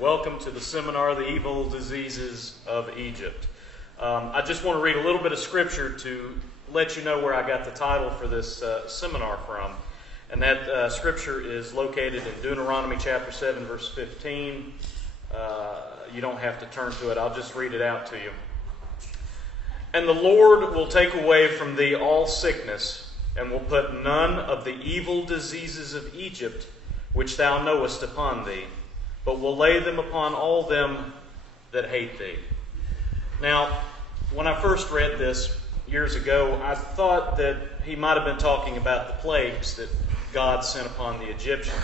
Welcome to the seminar, The Evil Diseases of Egypt. I just want to read a little bit of scripture to let you know where I got the title for this seminar from. And that scripture is located in Deuteronomy chapter 7, verse 15. You don't have to turn to it. I'll just read it out to you. And the Lord will take away from thee all sickness, and will put none of the evil diseases of Egypt which thou knowest upon thee, but will lay them upon all them that hate thee. Now, when I first read this years ago, I thought that he might have been talking about the plagues that God sent upon the Egyptians.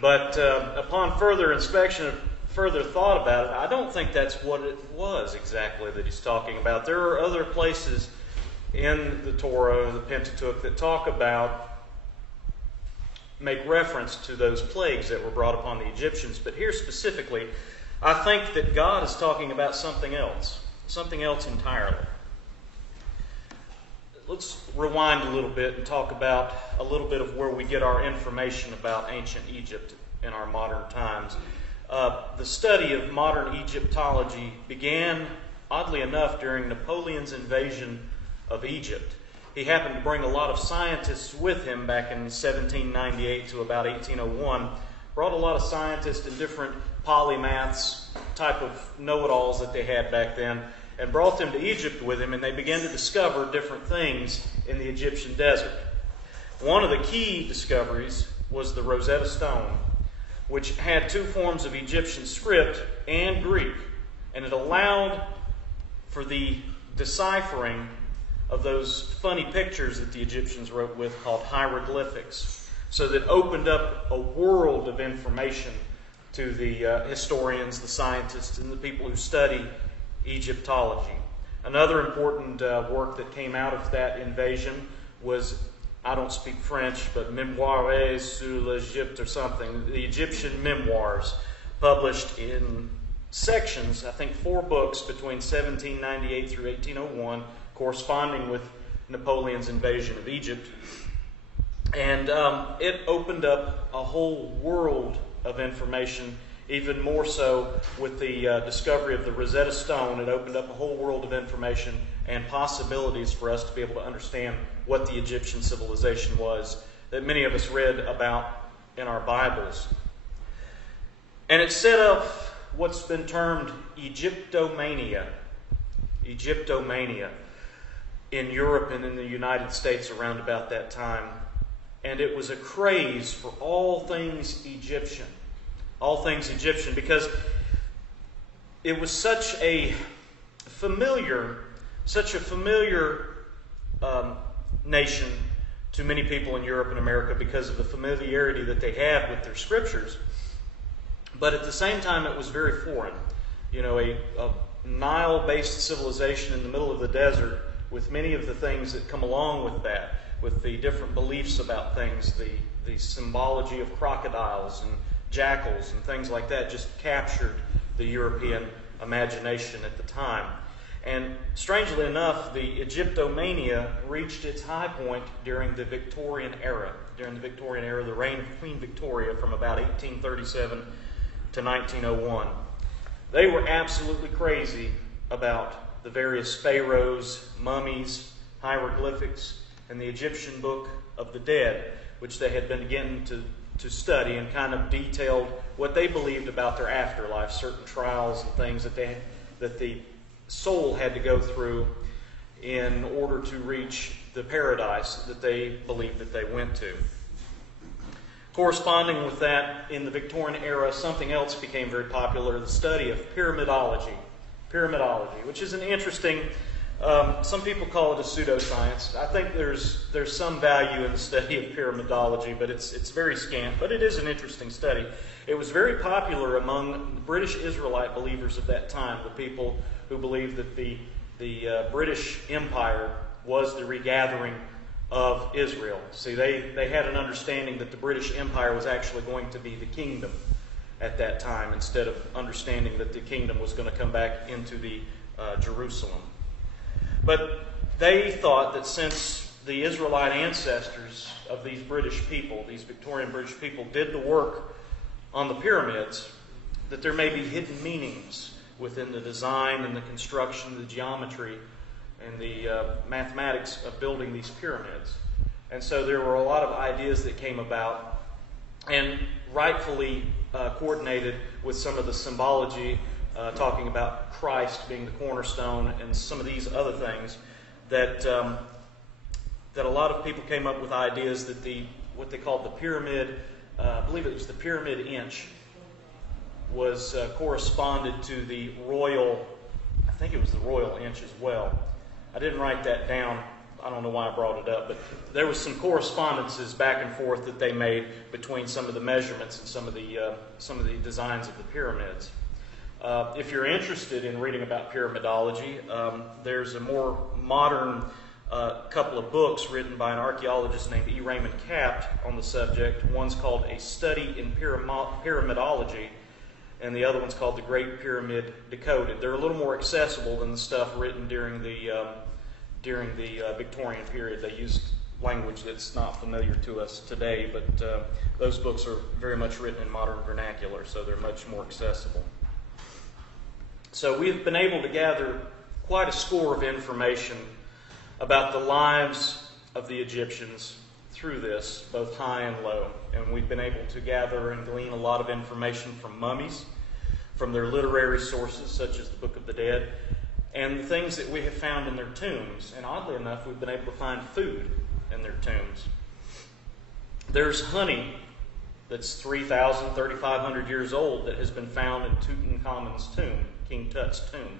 But upon further inspection, further thought about it, I don't think that's what it was exactly that he's talking about. There are other places in the Torah, the Pentateuch, that talk about, make reference to those plagues that were brought upon the Egyptians. But here specifically, I think that God is talking about something else entirely. Let's rewind a little bit and talk about a little bit of where we get our information about ancient Egypt in our modern times. The study of modern Egyptology began, oddly enough, during Napoleon's invasion of Egypt. He happened to bring a lot of scientists with him back in 1798 to about 1801. Brought a lot of scientists and different polymaths, type of know-it-alls that they had back then, and brought them to Egypt with him, and they began to discover different things in the Egyptian desert. One of the key discoveries was the Rosetta Stone, which had two forms of Egyptian script and Greek, and it allowed for the deciphering of those funny pictures that the Egyptians wrote with called hieroglyphics. So that opened up a world of information to the historians, the scientists, and the people who study Egyptology. Another important work that came out of that invasion was, I don't speak French, but Memoirs sur l'Egypte or something, the Egyptian Memoirs, published in sections, I think 4 books between 1798 through 1801, corresponding with Napoleon's invasion of Egypt. And it opened up a whole world of information, even more so with the discovery of the Rosetta Stone. It opened up a whole world of information and possibilities for us to be able to understand what the Egyptian civilization was that many of us read about in our Bibles. And it set up what's been termed Egyptomania. Egyptomania in Europe and in the United States around about that time. And it was a craze for all things Egyptian. All things Egyptian, because it was such a familiar nation to many people in Europe and America because of the familiarity that they had with their scriptures. But at the same time, it was very foreign. You know, a Nile-based civilization in the middle of the desert with many of the things that come along with that, with the different beliefs about things, the symbology of crocodiles and jackals and things like that just captured the European imagination at the time. And strangely enough, the Egyptomania reached its high point during the Victorian era. During the Victorian era, the reign of Queen Victoria from about 1837 to 1901. They were absolutely crazy about the various pharaohs, mummies, hieroglyphics, and the Egyptian Book of the Dead, which they had been beginning to study and kind of detailed what they believed about their afterlife, certain trials and things that the soul had to go through in order to reach the paradise that they believed that they went to. Corresponding with that, in the Victorian era, something else became very popular, the study of pyramidology. Pyramidology, which is an interesting, some people call it a pseudoscience. I think there's some value in the study of pyramidology, but it's very scant. But it is an interesting study. It was very popular among the British Israelite believers of that time, the people who believed that the British Empire was the regathering of Israel. See, they had an understanding that the British Empire was actually going to be the kingdom at that time, instead of understanding that the kingdom was going to come back into the Jerusalem. But they thought that since the Israelite ancestors of these British people, these Victorian British people, did the work on the pyramids, that there may be hidden meanings within the design and the construction, the geometry, and the mathematics of building these pyramids. And so there were a lot of ideas that came about, and rightfully coordinated with some of the symbology, talking about Christ being the cornerstone and some of these other things, that a lot of people came up with ideas that what they called the pyramid, I believe it was the pyramid inch, was corresponded to the royal, I think it was the royal inch as well. I didn't write that down. I don't know why I brought it up, but there was some correspondences back and forth that they made between some of the measurements and some of the designs of the pyramids. If you're interested in reading about pyramidology, there's a more modern couple of books written by an archaeologist named E. Raymond Capt on the subject. One's called A Study in Pyramidology, and the other one's called The Great Pyramid Decoded. They're a little more accessible than the stuff written during the Victorian period. They used language that's not familiar to us today, but those books are very much written in modern vernacular, so they're much more accessible. So we've been able to gather quite a score of information about the lives of the Egyptians through this, both high and low. And we've been able to gather and glean a lot of information from mummies, from their literary sources, such as the Book of the Dead, and the things that we have found in their tombs. And oddly enough, we've been able to find food in their tombs. There's honey that's 3,000, 3,500 years old that has been found in Tutankhamun's tomb, King Tut's tomb.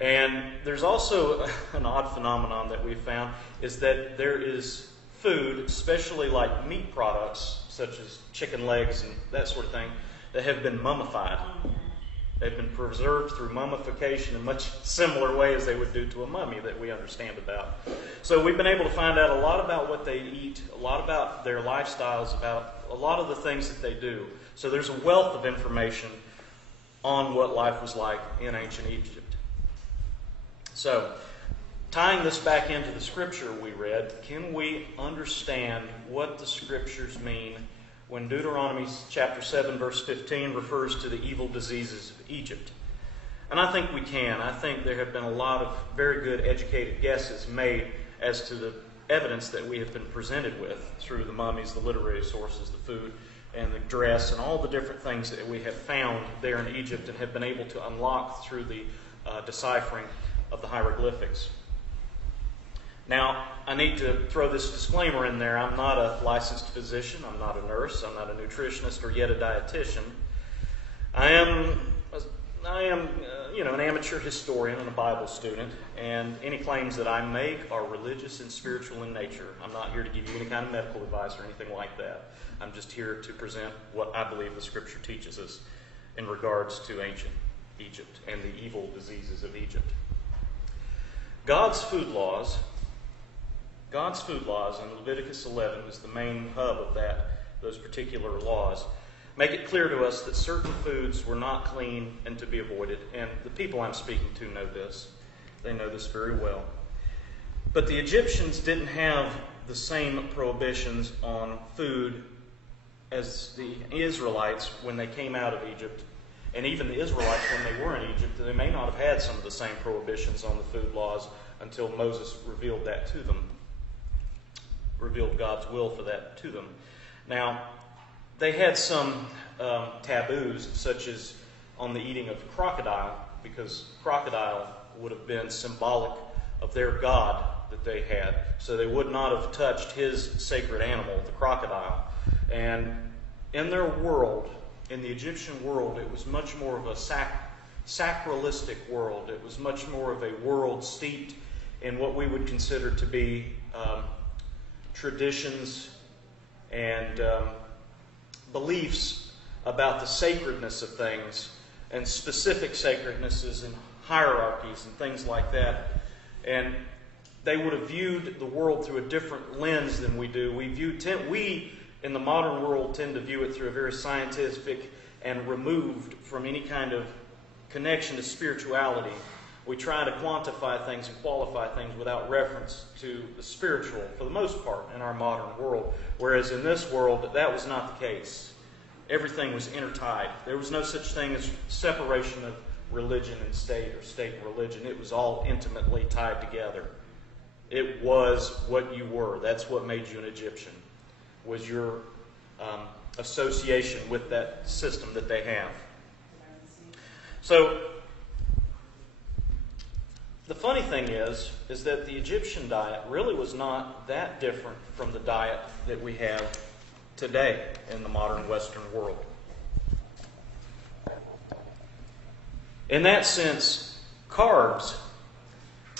And there's also an odd phenomenon that we've found, is that there is food, especially like meat products, such as chicken legs and that sort of thing, that have been mummified. They've been preserved through mummification in much similar way as they would do to a mummy that we understand about. So we've been able to find out a lot about what they eat, a lot about their lifestyles, about a lot of the things that they do. So there's a wealth of information on what life was like in ancient Egypt. So, tying this back into the scripture we read, can we understand what the scriptures mean when Deuteronomy chapter 7, verse 15 refers to the evil diseases of Egypt? And I think we can. I think there have been a lot of very good educated guesses made as to the evidence that we have been presented with through the mummies, the literary sources, the food, and the dress, and all the different things that we have found there in Egypt and have been able to unlock through the deciphering of the hieroglyphics. Now, I need to throw this disclaimer in there. I'm not a licensed physician. I'm not a nurse. I'm not a nutritionist or yet a dietitian. I am an amateur historian and a Bible student, and any claims that I make are religious and spiritual in nature. I'm not here to give you any kind of medical advice or anything like that. I'm just here to present what I believe the Scripture teaches us in regards to ancient Egypt and the evil diseases of Egypt. God's food laws in Leviticus 11 is the main hub of those particular laws, make it clear to us that certain foods were not clean and to be avoided. And the people I'm speaking to know this. They know this very well. But the Egyptians didn't have the same prohibitions on food as the Israelites when they came out of Egypt. And even the Israelites, when they were in Egypt, they may not have had some of the same prohibitions on the food laws until Moses revealed that to them, revealed God's will for that to them. Now, they had some taboos, such as on the eating of crocodile, because crocodile would have been symbolic of their god that they had. So they would not have touched his sacred animal, the crocodile. And in their world, in the Egyptian world, it was much more of a sacralistic world. It was much more of a world steeped in what we would consider to be traditions and beliefs about the sacredness of things and specific sacrednesses and hierarchies and things like that. And they would have viewed the world through a different lens than we do. We in the modern world tend to view it through a very scientific and removed from any kind of connection to spirituality. We try to quantify things and qualify things without reference to the spiritual, for the most part, in our modern world. Whereas in this world, that was not the case. everything was intertied. There was no such thing as separation of religion and state or state and religion. It was all intimately tied together. It was what you were. That's what made you an Egyptian, was your association with that system that they have. So, the funny thing is that the Egyptian diet really was not that different from the diet that we have today in the modern Western world. In that sense, carbs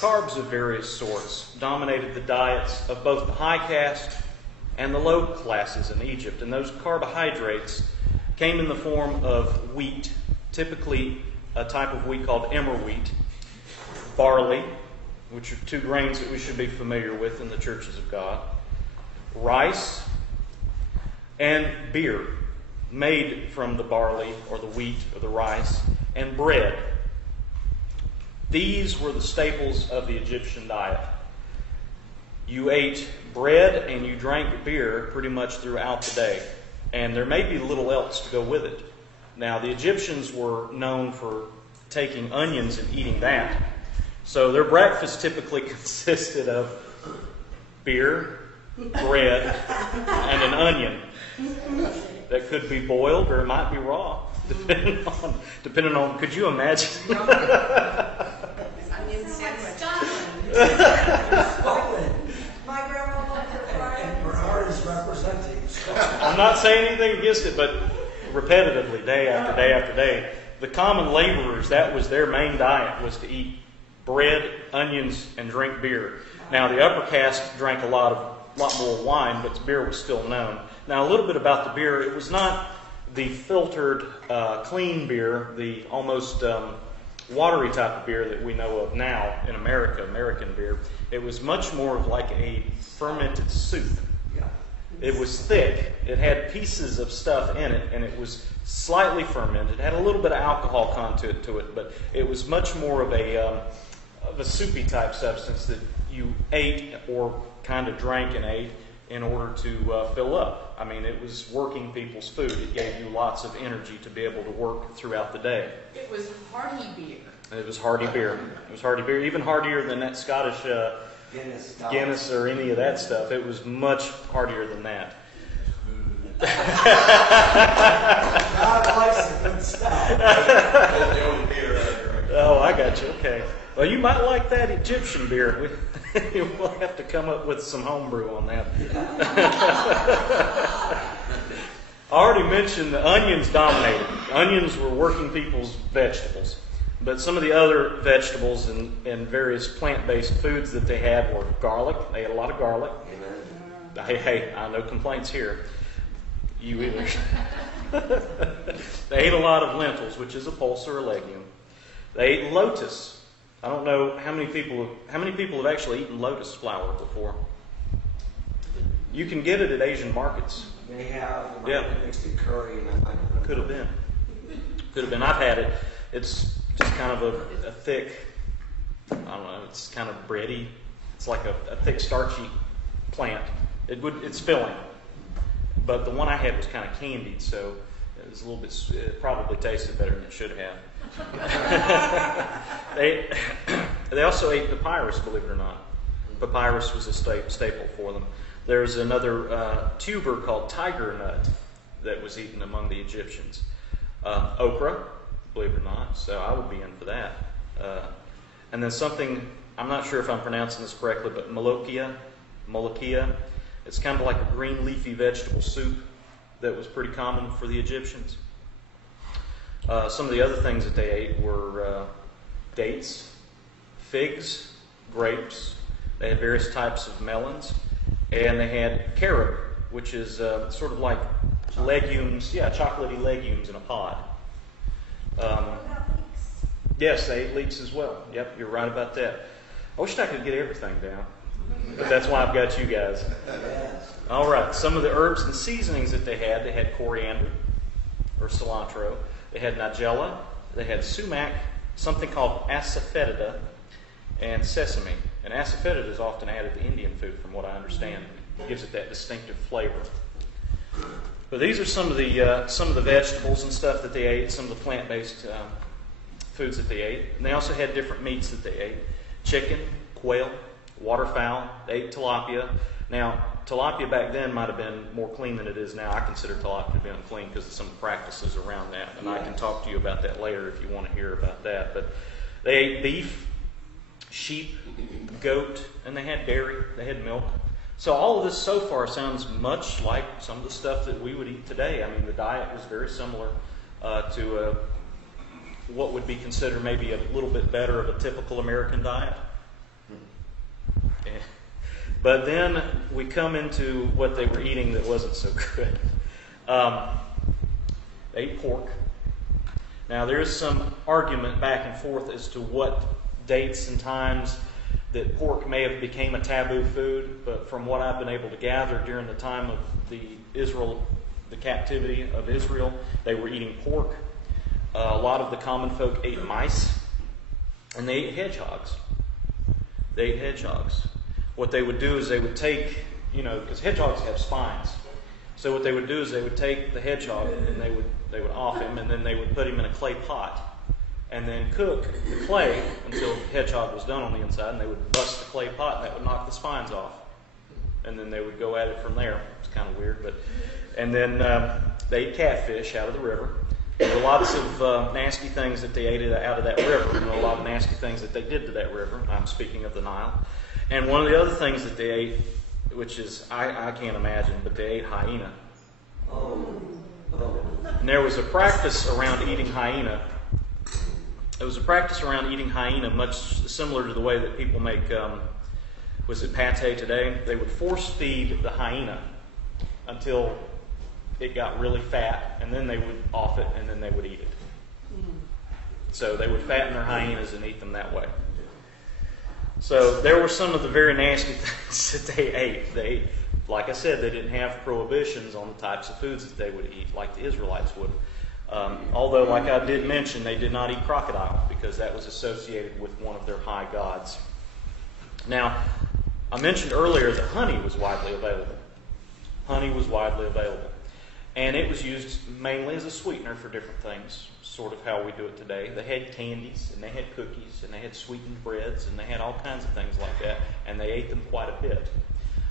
of various sorts dominated the diets of both the high caste and the low classes in Egypt. And those carbohydrates came in the form of wheat, typically a type of wheat called emmer wheat, barley, which are two grains that we should be familiar with in the churches of God, rice, and beer made from the barley or the wheat or the rice, and bread. These were the staples of the Egyptian diet. You ate bread and you drank beer pretty much throughout the day. And there may be little else to go with it. Now, the Egyptians were known for taking onions and eating that. So their breakfast typically consisted of beer, bread, and an onion that could be boiled or it might be raw, depending on. Could you imagine? Onion sandwich. My grandma and Bernard is representing Scotland. I'm not saying anything against it, but repetitively, day after day after day, the common laborers, that was their main diet, was to eat bread, onions, and drink beer. Now, the upper caste drank a lot more wine, but beer was still known. Now, a little bit about the beer. It was not the filtered, clean beer, the almost watery type of beer that we know of now in America, American beer. It was much more of like a fermented soup. It was thick. It had pieces of stuff in it, and it was slightly fermented. It had a little bit of alcohol content to it, but it was much more of a soupy type substance that you ate or kind of drank and ate in order to fill up. I mean, it was working people's food. It gave you lots of energy to be able to work throughout the day. It was hearty beer. It was hearty beer. It was hearty beer, even heartier than that Scottish Guinness or any of that stuff. It was much heartier than that. God likes the good stuff. Oh, I got you. Okay. Well, you might like that Egyptian beer. We'll have to come up with some homebrew on that. I already mentioned the onions dominated. Onions were working people's vegetables. But some of the other vegetables and various plant-based foods that they had were garlic. They had a lot of garlic. Hey, no complaints here. You either. They ate a lot of lentils, which is a pulse or a legume. They ate lotus. I don't know how many people have actually eaten lotus flower before. You can get it at Asian markets. They have. Yeah. Mixed in curry. Could have been. I've had it. It's just kind of a thick, I don't know, it's kind of bready. It's like a thick starchy plant. It's filling. But the one I had was kind of candied, so it was a little bit, it probably tasted better than it should have. They also ate papyrus, believe it or not. Papyrus was a staple for them. There's another tuber called tiger nut that was eaten among the Egyptians. Okra, believe it or not, so I would be in for that. And then something, I'm not sure if I'm pronouncing this correctly, but molokia, it's kind of like a green leafy vegetable soup that was pretty common for the Egyptians. Some of the other things that they ate were dates, figs, grapes. They had various types of melons. And they had carob, which is sort of like legumes, chocolatey legumes in a pod. Yes, they ate leeks as well. Yep, you're right about that. I wish I could get everything down. But that's why I've got you guys. All right, some of the herbs and seasonings that they had coriander or cilantro. They had nigella. They had sumac, something called asafoetida, and sesame. And asafoetida is often added to Indian food, from what I understand. It gives it that distinctive flavor. But these are some of the vegetables and stuff that they ate, some of the plant-based foods that they ate. And they also had different meats that they ate: chicken, quail, waterfowl. They ate tilapia. Now, tilapia back then might have been more clean than it is now. I consider tilapia to be unclean because of some practices around that. And I can talk to you about that later if you want to hear about that. But they ate beef, sheep, goat, and they had dairy. They had milk. So all of this so far sounds much like some of the stuff that we would eat today. I mean, the diet was very similar to what would be considered maybe a little bit better of a typical American diet. But then we come into what they were eating that wasn't so good. They ate pork. Now, there's some argument back and forth as to what dates and times that pork may have became a taboo food, but from what I've been able to gather during the time of the captivity of Israel, they were eating pork. A lot of the common folk ate mice, and they ate hedgehogs. They ate hedgehogs. What they would do is they would take, because hedgehogs have spines. So what they would do is they would take the hedgehog and they would off him, and then they would put him in a clay pot and then cook the clay until the hedgehog was done on the inside, and they would bust the clay pot, and that would knock the spines off. And then they would go at it from there. It's kind of weird, and then they ate catfish out of the river. There were lots of nasty things that they ate out of that river, and a lot of nasty things that they did to that river. I'm speaking of the Nile. And one of the other things that they ate, which is, I can't imagine, but they ate hyena. And there was a practice around eating hyena. It was a practice around eating hyena much similar to the way that people make, pate today? They would force feed the hyena until it got really fat, and then they would off it, and then they would eat it. So they would fatten their hyenas and eat them that way. So there were some of the very nasty things that they ate. Like I said, they didn't have prohibitions on the types of foods that they would eat like the Israelites would. Although, like I did mention, they did not eat crocodile because that was associated with one of their high gods. Now, I mentioned earlier that honey was widely available. Honey was widely available. And it was used mainly as a sweetener for different things, sort of how we do it today. They had candies, and they had cookies, and they had sweetened breads, and they had all kinds of things like that, and they ate them quite a bit.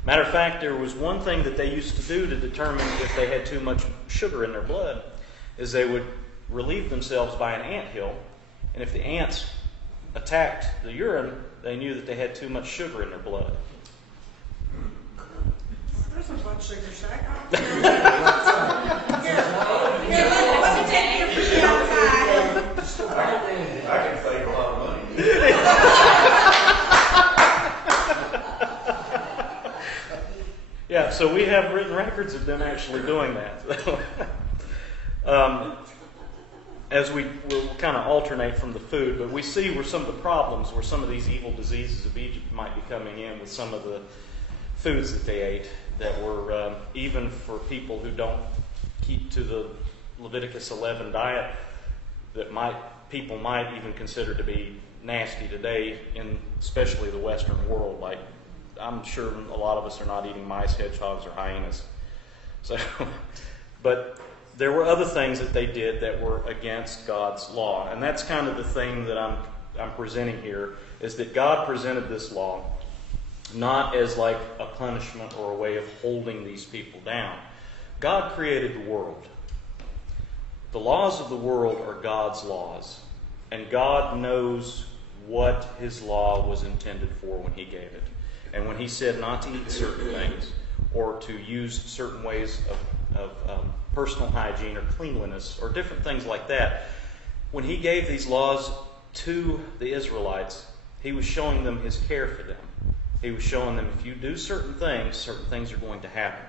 Matter of fact, there was one thing that they used to do to determine if they had too much sugar in their blood, is they would relieve themselves by an anthill, and if the ants attacked the urine, they knew that they had too much sugar in their blood. There's a blood sugar shack. Here, let me take you for the outside. I can save a lot of money. Yeah, so we have written records of them actually doing that. As we'll kind of alternate from the food, but we see where some of the problems, where some of these evil diseases of Egypt might be coming in with some of the foods that they ate that were, even for people who don't keep to the Leviticus 11 diet, that people might even consider to be nasty today, in especially the Western world. Like, I'm sure a lot of us are not eating mice, hedgehogs, or hyenas. So, but there were other things that they did that were against God's law, and that's kind of the thing that I'm presenting here, is that God presented this law not as like a punishment or a way of holding these people down. God created the world. The laws of the world are God's laws, and God knows what His law was intended for when He gave it. And when He said not to eat certain things, or to use certain ways of personal hygiene or cleanliness, or different things like that, when He gave these laws to the Israelites, He was showing them His care for them. He was showing them, if you do certain things are going to happen.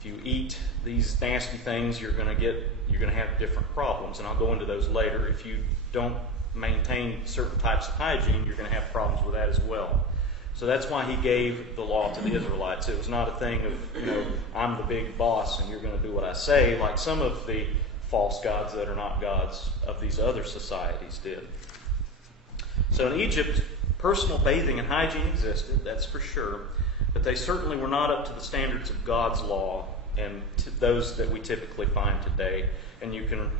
If you eat these nasty things, you're going to have different problems, and I'll go into those later. If you don't maintain certain types of hygiene, you're going to have problems with that as well. So that's why He gave the law to the Israelites. It was not a thing of, I'm the big boss and you're going to do what I say, like some of the false gods that are not gods of these other societies did. So in Egypt, personal bathing and hygiene existed, that's for sure, but they certainly were not up to the standards of God's law and those that we typically find today. And you can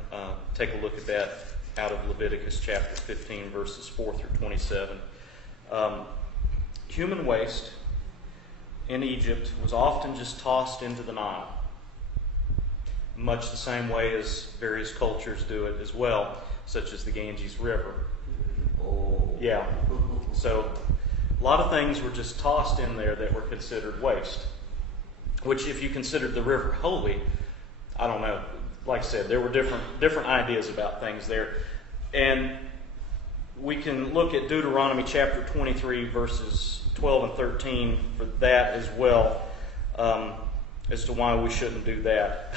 take a look at that out of Leviticus chapter 15, verses 4 through 27. Human waste in Egypt was often just tossed into the Nile, much the same way as various cultures do it as well, such as the Ganges River. Yeah. So a lot of things were just tossed in there that were considered waste, which if you considered the river holy, I don't know. Like I said, there were different ideas about things there. And we can look at Deuteronomy chapter 23, verses 12 and 13 for that as well, as to why we shouldn't do that.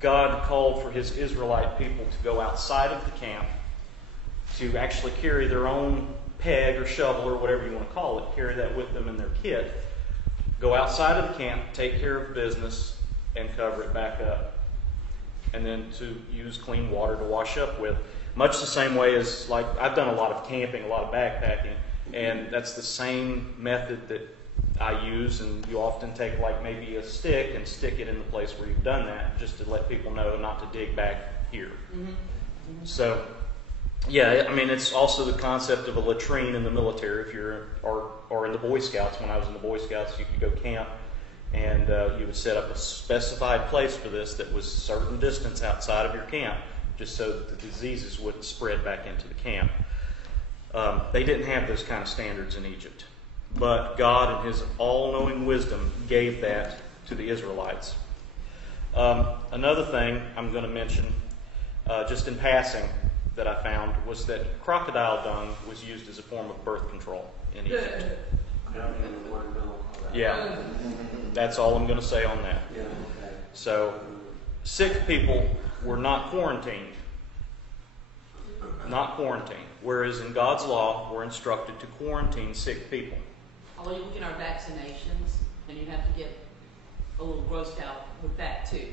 God called for his Israelite people to go outside of the camp, to actually carry their own peg or shovel or whatever you want to call it, carry that with them in their kit, go outside of the camp, take care of business, and cover it back up. And then to use clean water to wash up with. Much the same way as, like, I've done a lot of camping, a lot of backpacking, and that's the same method that I use, and you often take like maybe a stick and stick it in the place where you've done that, just to let people know not to dig back here. Mm-hmm. So, yeah, I mean, it's also the concept of a latrine in the military. If you're, or in the Boy Scouts, when I was in the Boy Scouts, you could go camp, and you would set up a specified place for this that was a certain distance outside of your camp, just so that the diseases wouldn't spread back into the camp. They didn't have those kind of standards in Egypt. But God, in his all-knowing wisdom, gave that to the Israelites. Another thing I'm going to mention, just in passing, that I found was that crocodile dung was used as a form of birth control in Egypt. Yeah, that's all I'm going to say on that. So, sick people were not quarantined. Not quarantined. Whereas in God's law, we're instructed to quarantine sick people. Although you look at our vaccinations, and you have to get a little grossed out with that too.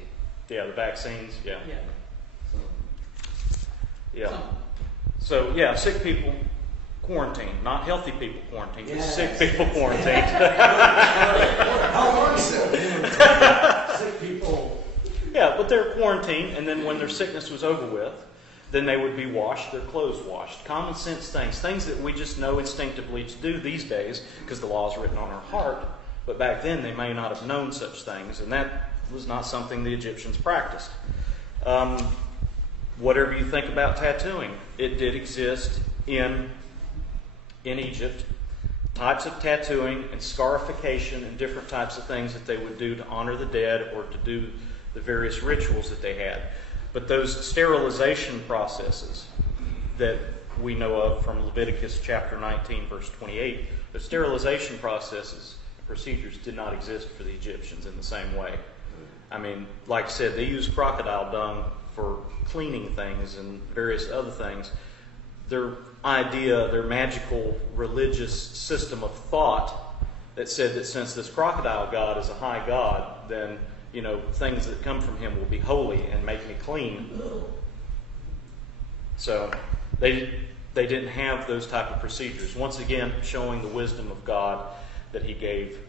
Yeah, the vaccines, yeah. Yeah. Yeah. So, yeah, sick people quarantined. Not healthy people quarantined, just sick people quarantined. How long is it? Sick people. Yeah, but they're quarantined, and then when their sickness was over with, then they would be washed, their clothes washed. Common sense things that we just know instinctively to do these days because the law is written on our heart. But back then they may not have known such things, and that was not something the Egyptians practiced. Whatever you think about tattooing, it did exist in Egypt. Types of tattooing and scarification and different types of things that they would do to honor the dead or to do the various rituals that they had. But those sterilization processes that we know of from Leviticus chapter 19, verse 28, the sterilization processes and procedures did not exist for the Egyptians in the same way. I mean, like I said, they used crocodile dung for cleaning things and various other things. Their idea, their magical religious system of thought that said that since this crocodile god is a high god, then things that come from him will be holy and make me clean. So they didn't have those type of procedures. Once again, showing the wisdom of God that he gave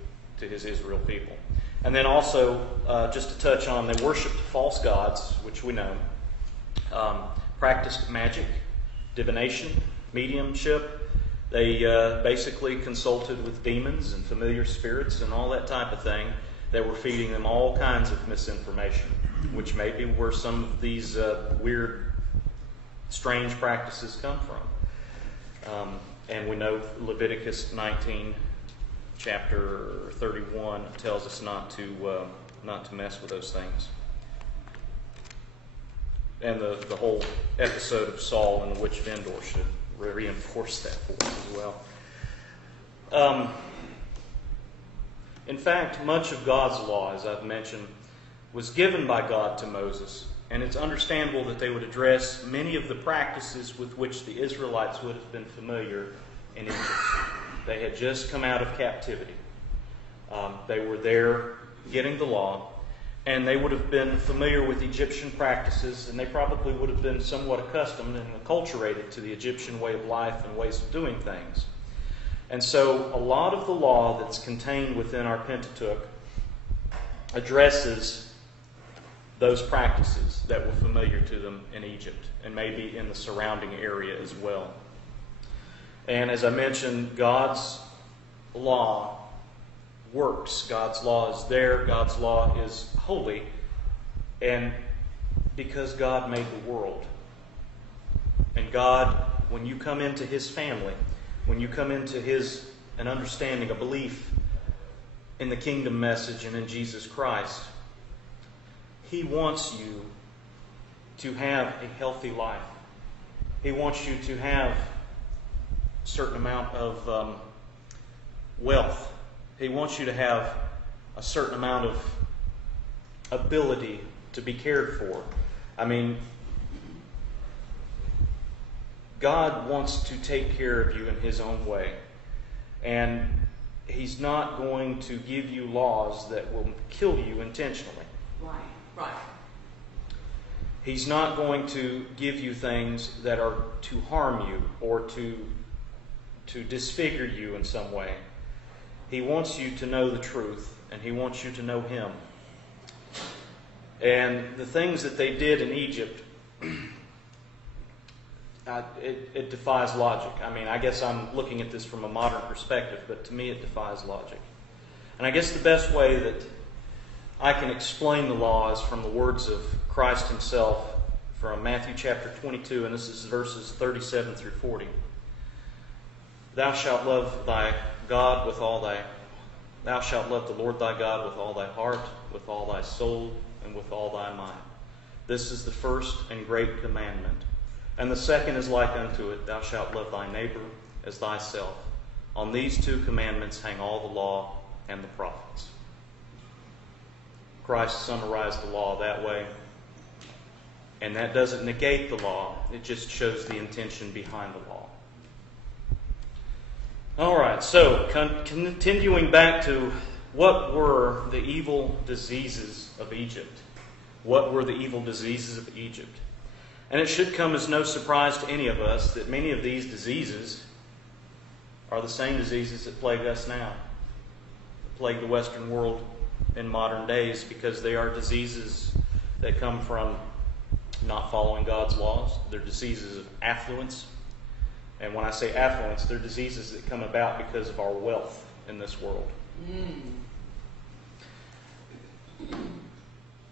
to his Israel people. And then also, just to touch on, they worshipped false gods, which we know. Practiced magic, divination, mediumship. They basically consulted with demons and familiar spirits and all that type of thing. That were feeding them all kinds of misinformation, which may be where some of these weird, strange practices come from. And we know Leviticus 19, chapter 31, tells us not to mess with those things. And the whole episode of Saul and the witch vendor should reinforce that for us as well. In fact, much of God's law, as I've mentioned, was given by God to Moses, and it's understandable that they would address many of the practices with which the Israelites would have been familiar in Egypt. They had just come out of captivity. They were there getting the law, and they would have been familiar with Egyptian practices, and they probably would have been somewhat accustomed and acculturated to the Egyptian way of life and ways of doing things. And so a lot of the law that's contained within our Pentateuch addresses those practices that were familiar to them in Egypt and maybe in the surrounding area as well. And as I mentioned, God's law works. God's law is there. God's law is holy. And because God made the world. And God, when you come into His family, when you come into an understanding, a belief in the kingdom message and in Jesus Christ, He wants you to have a healthy life. He wants you to have a certain amount of wealth. He wants you to have a certain amount of ability to be cared for. I mean, God wants to take care of you in His own way. And He's not going to give you laws that will kill you intentionally. Right. He's not going to give you things that are to harm you or to disfigure you in some way. He wants you to know the truth, and He wants you to know Him. And the things that they did in Egypt, it defies logic. I mean, I guess I'm looking at this from a modern perspective, but to me it defies logic. And I guess the best way that I can explain the law is from the words of Christ Himself from Matthew chapter 22, and this is verses 37 through 40. Thou shalt love thy God with all thy... Thou shalt love the Lord thy God with all thy heart, with all thy soul, and with all thy mind. This is the first and great commandment. And the second is like unto it, thou shalt love thy neighbor as thyself. On these two commandments hang all the law and the prophets. Christ summarized the law that way. And that doesn't negate the law. It just shows the intention behind the law. All right, so continuing back to what were the evil diseases of Egypt? What were the evil diseases of Egypt? And it should come as no surprise to any of us that many of these diseases are the same diseases that plague us now, that plague the Western world in modern days, because they are diseases that come from not following God's laws. They're diseases of affluence. And when I say affluence, they're diseases that come about because of our wealth in this world.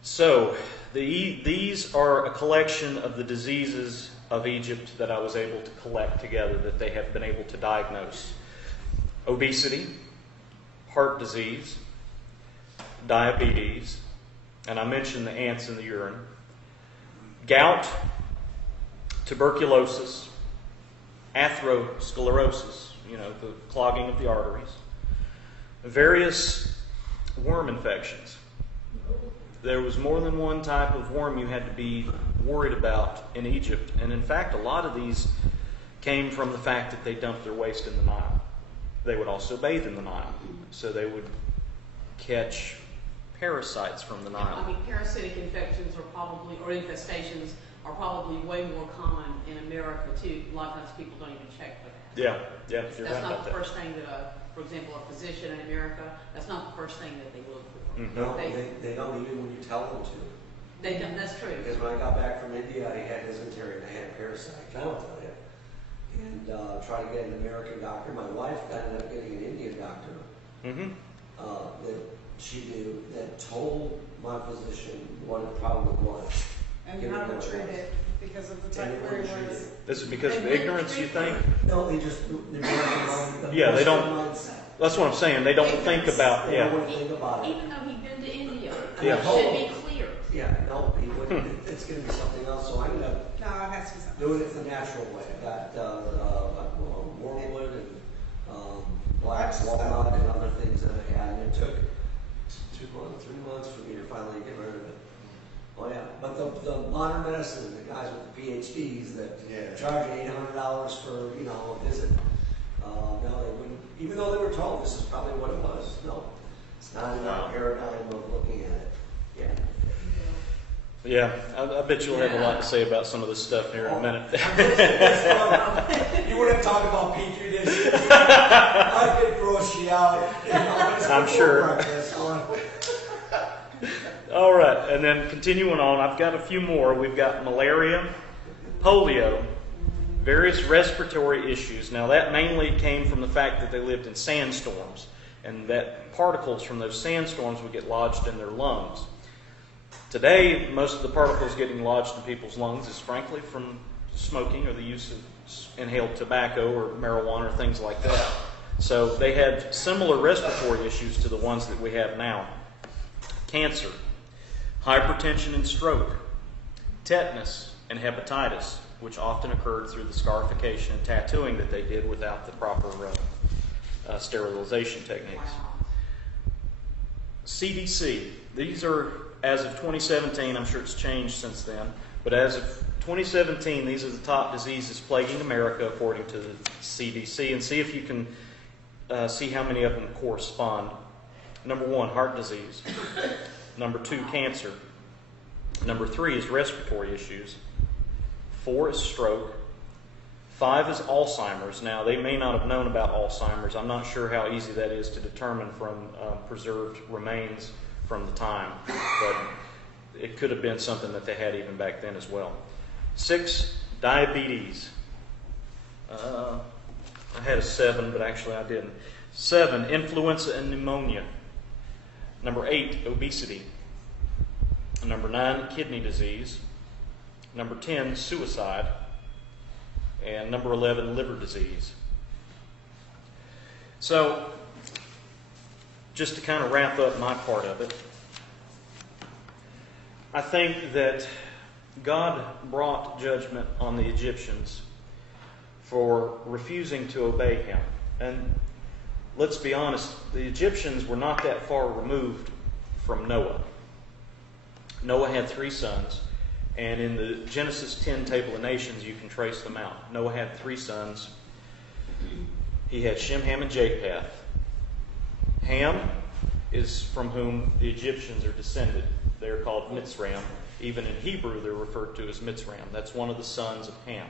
So, these are a collection of the diseases of Egypt that I was able to collect together, that they have been able to diagnose. Obesity, heart disease, diabetes, and I mentioned the ants in the urine, gout, tuberculosis, atherosclerosis, the clogging of the arteries, various worm infections. There was more than one type of worm you had to be worried about in Egypt. And in fact, a lot of these came from the fact that they dumped their waste in the Nile. They would also bathe in the Nile. So they would catch parasites from the Nile. I mean, parasitic infections or infestations are probably way more common in America too. A lot of times people don't even check for that. Yeah, you're That's right not about the that. first thing that, for example, a physician in America, that's not the first thing that they look for. No, they don't even when you tell them to. They don't, that's true. Because when I got back from India, I had dysentery and I had a parasite. I will tell you. And tried to get an American doctor. My wife ended up getting an Indian doctor that she knew, that told my physician what it probably was. And how to treat it because of the type And where it treat was. it. This is because of ignorance, you think? No, they just, Yeah, they don't- That's what I'm saying. They don't think about, They yeah. don't want to think about it. Even though he'd been to India, Yeah. it should be clear. Yeah, no, he wouldn't. It's going to be something else. So I ended up No, it has to be something. doing it the natural way. I got wormwood and black walnut and other things that I had. And it took 2 months, 3 months for me to finally get rid of it. Oh yeah, but the modern medicine, the guys with the PhDs that charge $800 for a visit, no, they wouldn't. Even though they were told this is probably what it was. No, it's not in our paradigm of looking at it. Yeah. Yeah, I bet you'll have a lot to say about some of this stuff here in a minute. You want to talk about Petri dishes? confidentiality. I'm sure. This one. All right, and then continuing on, I've got a few more. We've got malaria, polio, various respiratory issues. Now, that mainly came from the fact that they lived in sandstorms, and that particles from those sandstorms would get lodged in their lungs. Today, most of the particles getting lodged in people's lungs is frankly from smoking or the use of inhaled tobacco or marijuana or things like that. So they had similar respiratory issues to the ones that we have now. Cancer, hypertension and stroke, tetanus and hepatitis, which often occurred through the scarification and tattooing that they did without the proper sterilization techniques. CDC, these are, as of 2017, I'm sure it's changed since then, but as of 2017, these are the top diseases plaguing America according to the CDC, and see if you can see how many of them correspond. Number 1, heart disease. Number 2, cancer. Number 3 is respiratory issues. 4 is stroke. 5 is Alzheimer's. Now, they may not have known about Alzheimer's. I'm not sure how easy that is to determine from preserved remains from the time, but it could have been something that they had even back then as well. 6, diabetes. I had a 7, but actually I didn't. 7, influenza and pneumonia. Number 8, obesity. Number 9, kidney disease. Number 10, suicide. And number 11, liver disease. So, just to kind of wrap up my part of it, I think that God brought judgment on the Egyptians for refusing to obey Him. And let's be honest, the Egyptians were not that far removed from Noah. Noah had 3 sons, and in the Genesis 10 Table of Nations, you can trace them out. Noah had 3 sons. He had Shem, Ham, and Japheth. Ham is from whom the Egyptians are descended. They're called Mitzrayim. Even in Hebrew, they're referred to as Mitzrayim. That's one of the sons of Ham.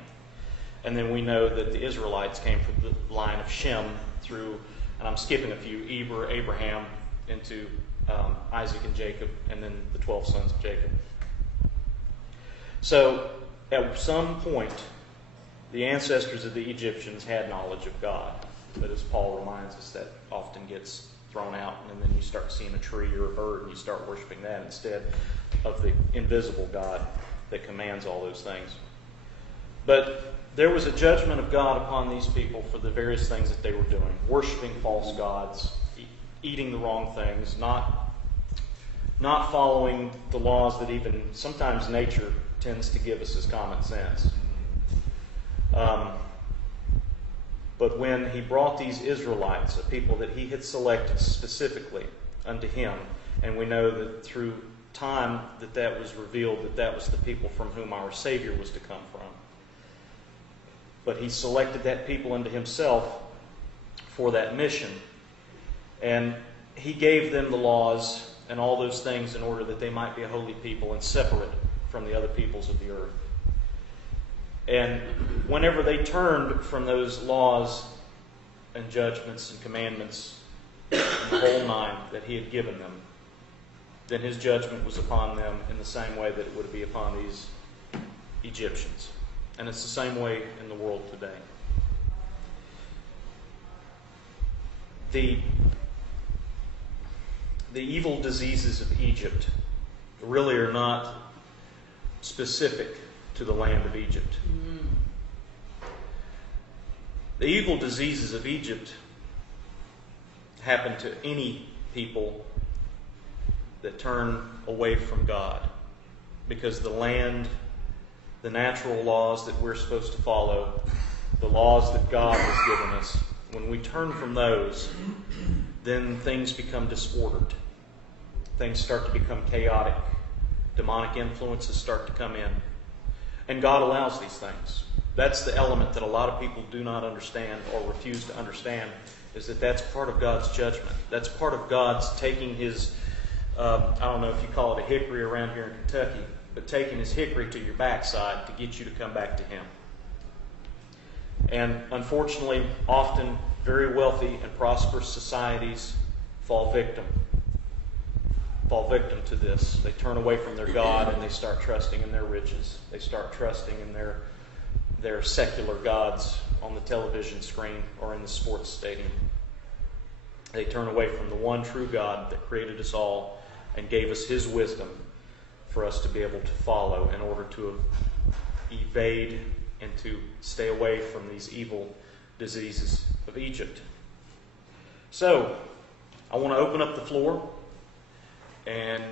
And then we know that the Israelites came from the line of Shem through, and I'm skipping a few, Eber, Abraham, into Isaac and Jacob, and then the 12 sons of Jacob. So, at some point, the ancestors of the Egyptians had knowledge of God. But as Paul reminds us, that often gets thrown out, and then you start seeing a tree or a bird, and you start worshiping that instead of the invisible God that commands all those things. But there was a judgment of God upon these people for the various things that they were doing. Worshiping false gods, eating the wrong things, not following the laws that even sometimes nature tends to give us as common sense. But when He brought these Israelites, a people that He had selected specifically unto Him, and we know that through time that was revealed that that was the people from whom our Savior was to come from. But He selected that people unto Himself for that mission. And He gave them the laws and all those things in order that they might be a holy people and separate from the other peoples of the earth. And whenever they turned from those laws and judgments and commandments, and the whole 9 that He had given them, then His judgment was upon them in the same way that it would be upon these Egyptians. And it's the same way in the world today. The evil diseases of Egypt really are not specific to the land of Egypt. The evil diseases of Egypt happen to any people that turn away from God, because the land, the natural laws that we're supposed to follow, the laws that God has given us, when we turn from those, then things become disordered. Things start to become chaotic. Demonic influences start to come in. And God allows these things. That's the element that a lot of people do not understand or refuse to understand, is that that's part of God's judgment. That's part of God's taking His, I don't know if you call it a hickory around here in Kentucky, but taking His hickory to your backside to get you to come back to Him. And unfortunately, often very wealthy and prosperous societies fall victim to this. They turn away from their God and they start trusting in their riches. They start trusting in their secular gods on the television screen or in the sports stadium. They turn away from the one true God that created us all and gave us His wisdom for us to be able to follow in order to evade and to stay away from these evil diseases of Egypt. So, I want to open up the floor, and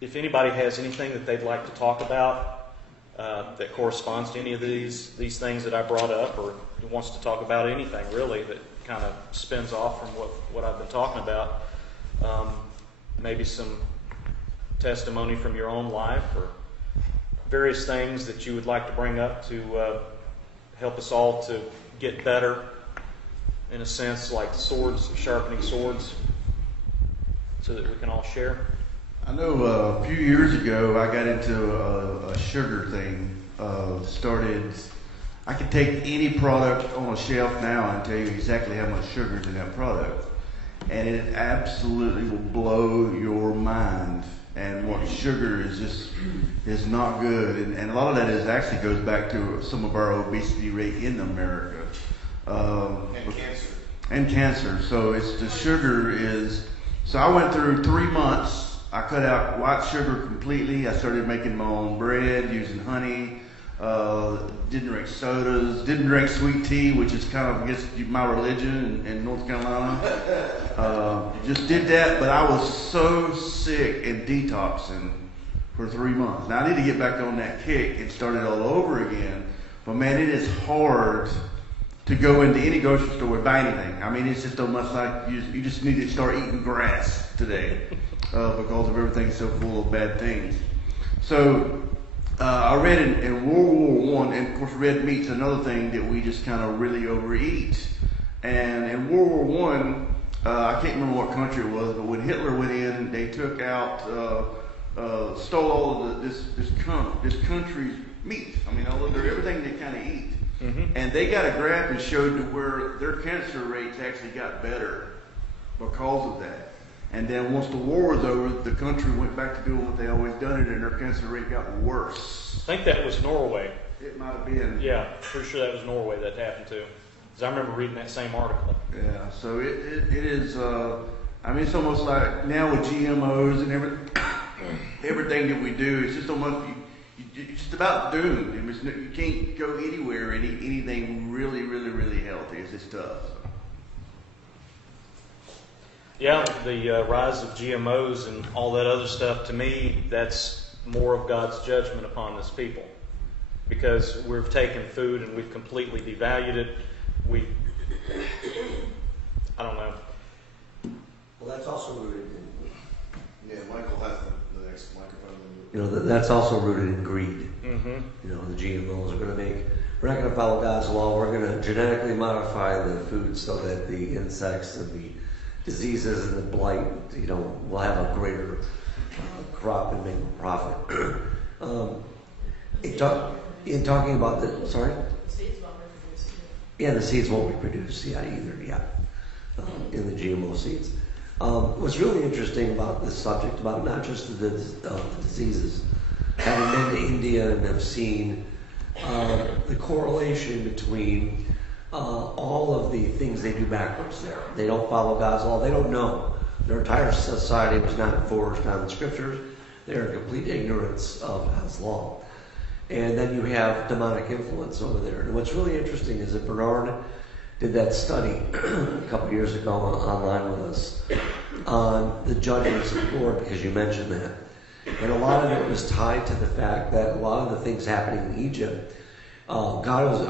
if anybody has anything that they'd like to talk about that corresponds to any of these things that I brought up, or wants to talk about anything really that kind of spins off from what I've been talking about, maybe some testimony from your own life or various things that you would like to bring up to help us all to get better, in a sense, like swords, sharpening swords, so that we can all share. I know a few years ago I got into a sugar thing. I could take any product on a shelf now and tell you exactly how much sugar is in that product, and it absolutely will blow your mind. And what sugar is not good, and a lot of that actually goes back to some of our obesity rate in America, and cancer. So it's the sugar is. So I went through 3 months. I cut out white sugar completely. I started making my own bread using honey. Didn't drink sodas. Didn't drink sweet tea, which is kind of against my religion in North Carolina. Just did that, but I was so sick and detoxing for 3 months. Now I need to get back on that kick and start it all over again. But man, it is hard to go into any grocery store and buy anything. I mean, it's just almost like you just need to start eating grass today because of everything so full of bad things. So I read in World War I, and of course red meat's another thing that we just kind of really overeat. And in World War I can't remember what country it was, but when Hitler went in, they took out, stole all of this country's meat. I mean, all of everything they kind of eat. Mm-hmm. And they got a graph and showed to where their cancer rates actually got better because of that. And then once the war was over, the country went back to doing what they always done, and their cancer rate got worse. I think that was Norway. It might have been. Yeah, pretty sure that was Norway that happened to. Because I remember reading that same article. Yeah, so it is, I mean, it's almost like now with GMOs and everything that we do, it's just almost, it's just about doomed. You can't go anywhere and eat anything really, really, really healthy. It's just tough. Yeah, the rise of GMOs and all that other stuff, to me, that's more of God's judgment upon this people. Because we've taken food and we've completely devalued it. I don't know. Well, that's also rooted in... Yeah, Michael has the next microphone. You know, that's also rooted in greed. Mm-hmm. You know, the GMOs are going to make... We're not going to follow God's law. We're going to genetically modify the food so that the insects and the diseases and the blight, you know, will have a greater crop and make more profit. In talking about the... Sorry? Yeah, the seeds won't be produced either, in the GMO seeds. What's really interesting about this subject, about not just the diseases, having been to India and have seen the correlation between all of the things they do backwards there. They don't follow God's law. They don't know. Their entire society was not forged on the scriptures. They're in complete ignorance of God's law. And then you have demonic influence over there. And what's really interesting is that Bernard did that study a couple years ago online with us on the judgments of the Lord, because you mentioned that. And a lot of it was tied to the fact that a lot of the things happening in Egypt, God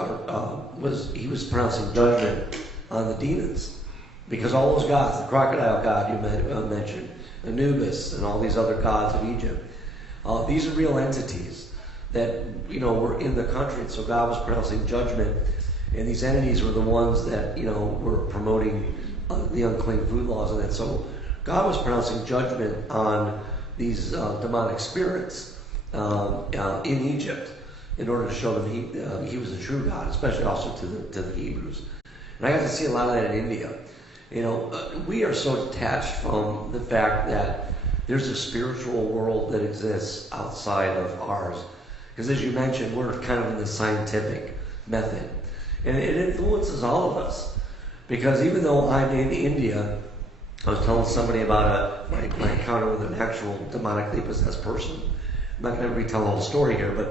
was pronouncing judgment on the demons. Because all those gods, the crocodile god you mentioned, Anubis, and all these other gods of Egypt, these are real entities that, you know, were in the country. And so God was pronouncing judgment, and these entities were the ones that, you know, were promoting the unclean food laws and that. So God was pronouncing judgment on these demonic spirits in Egypt in order to show them he was a true God, especially also to the Hebrews. And I got to see a lot of that in India. You know, we are so detached from the fact that there's a spiritual world that exists outside of ours. Because as you mentioned, we're kind of in the scientific method. And it influences all of us. Because even though I'm in India, I was telling somebody about my encounter with an actual demonically possessed person. I'm not going to retell the whole story here, but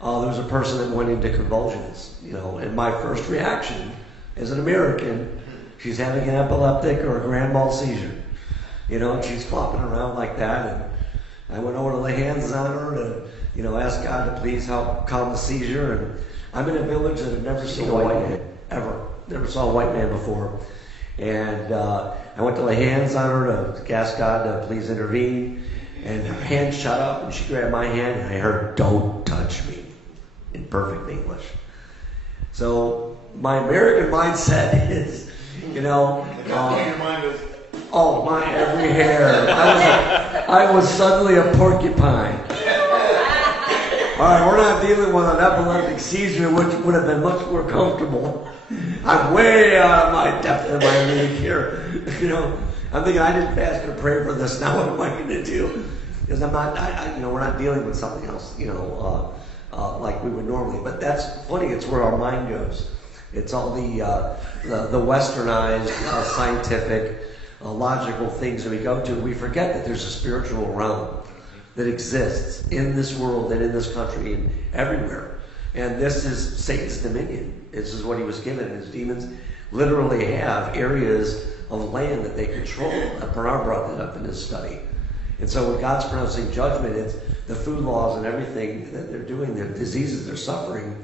there was a person that went into convulsions, you know, and my first reaction as an American, she's having an epileptic or a grand mal seizure, you know, and she's flopping around like that, and I went over to lay hands on her to, you know, ask God to please help calm the seizure. And I'm in a village that had never seen a white man, ever. Never saw a white man before. And I went to lay hands on her to ask God to please intervene. And her hand shut up, and she grabbed my hand, and I heard, "Don't touch me," in perfect English. So my American mindset is, you know, Your mind is, oh, my every hair. I was suddenly a porcupine. All right, we're not dealing with an epileptic seizure, which would have been much more comfortable. I'm way out of my depth of my league here. You know, I'm thinking I didn't fast or pray for this. Now what am I going to do? Because I'm not, you know, we're not dealing with something else, you know, like we would normally. But that's funny. It's where our mind goes. It's all the westernized, scientific, logical things that we go to. We forget that there's a spiritual realm that exists in this world and in this country and everywhere. And this is Satan's dominion. This is what he was given. His demons literally have areas of land that they control. Bernard brought that up in his study. And so when God's pronouncing judgment, it's the food laws and everything that they're doing, the diseases they're suffering